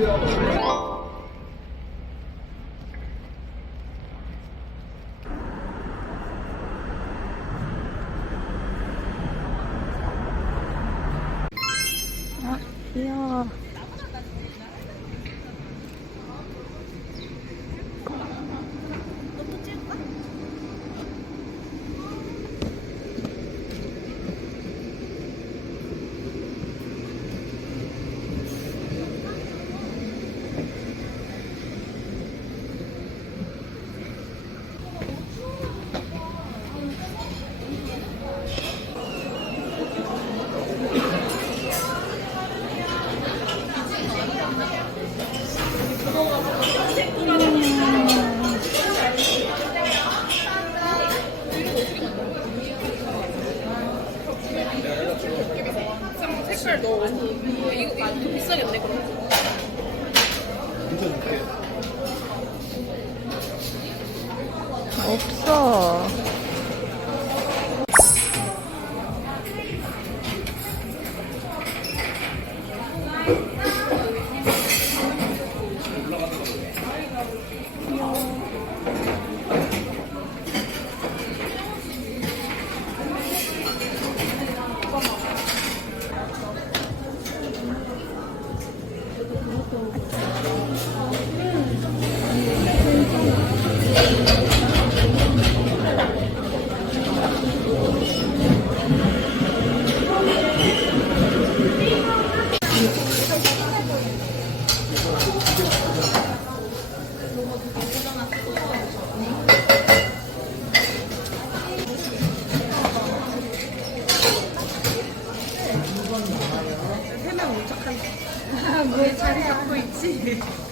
아, 귀여워. 없어. 자리 잡고 있지?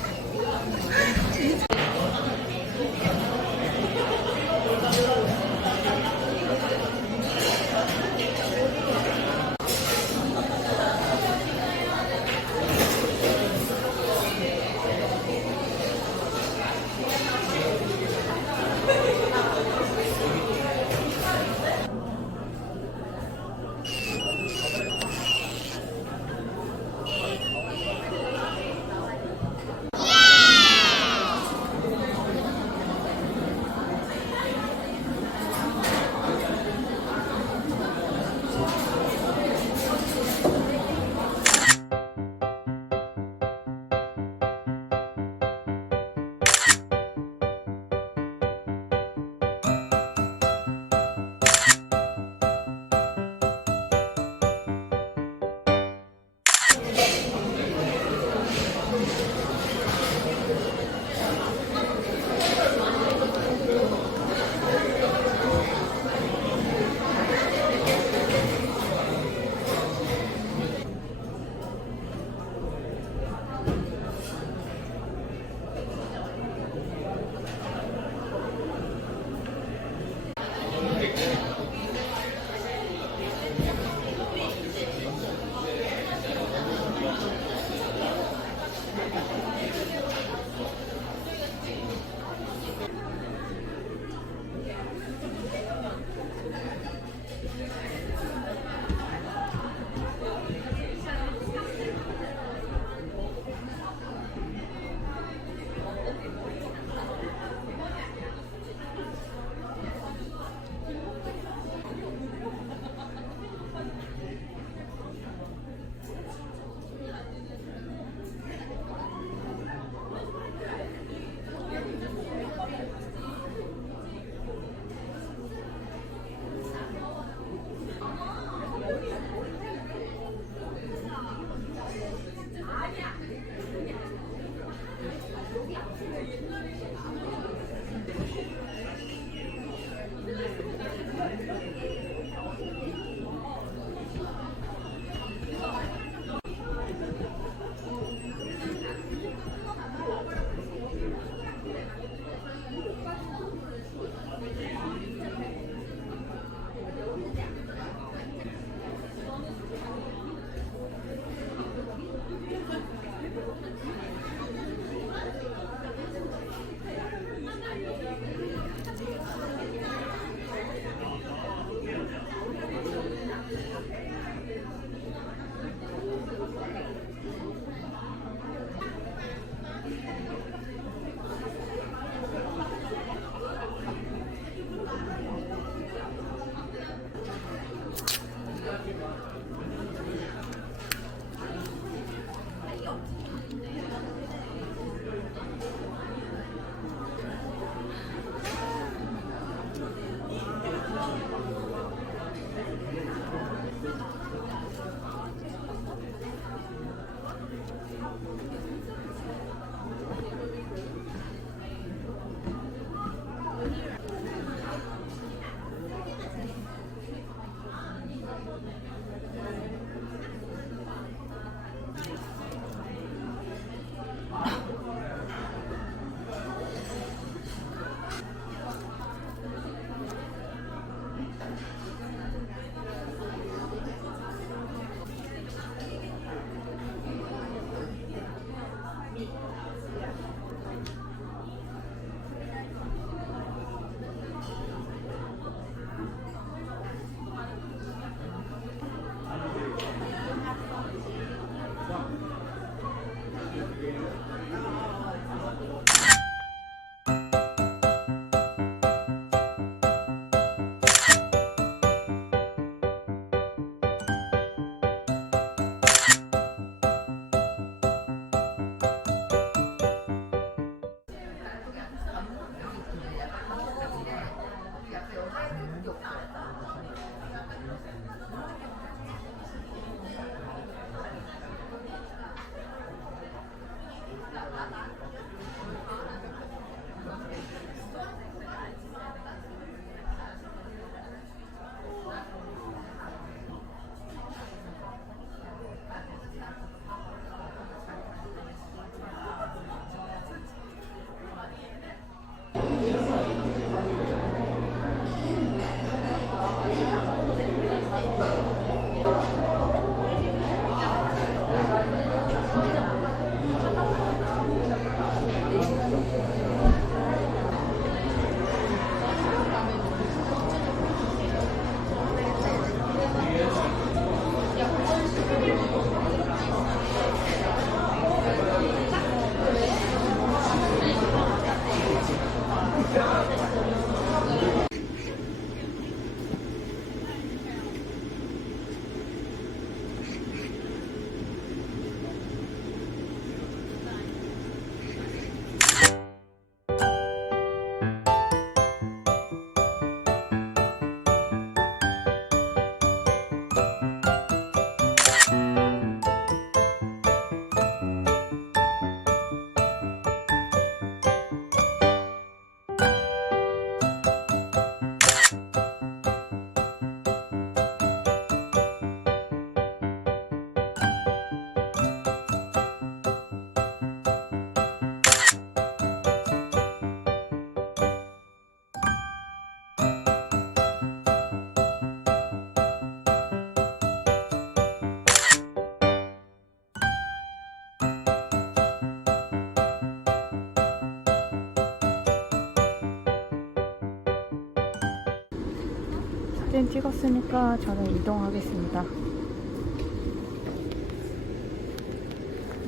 사진 찍었으니까 저는 이동하겠습니다.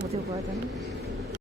어디로 가야 되나?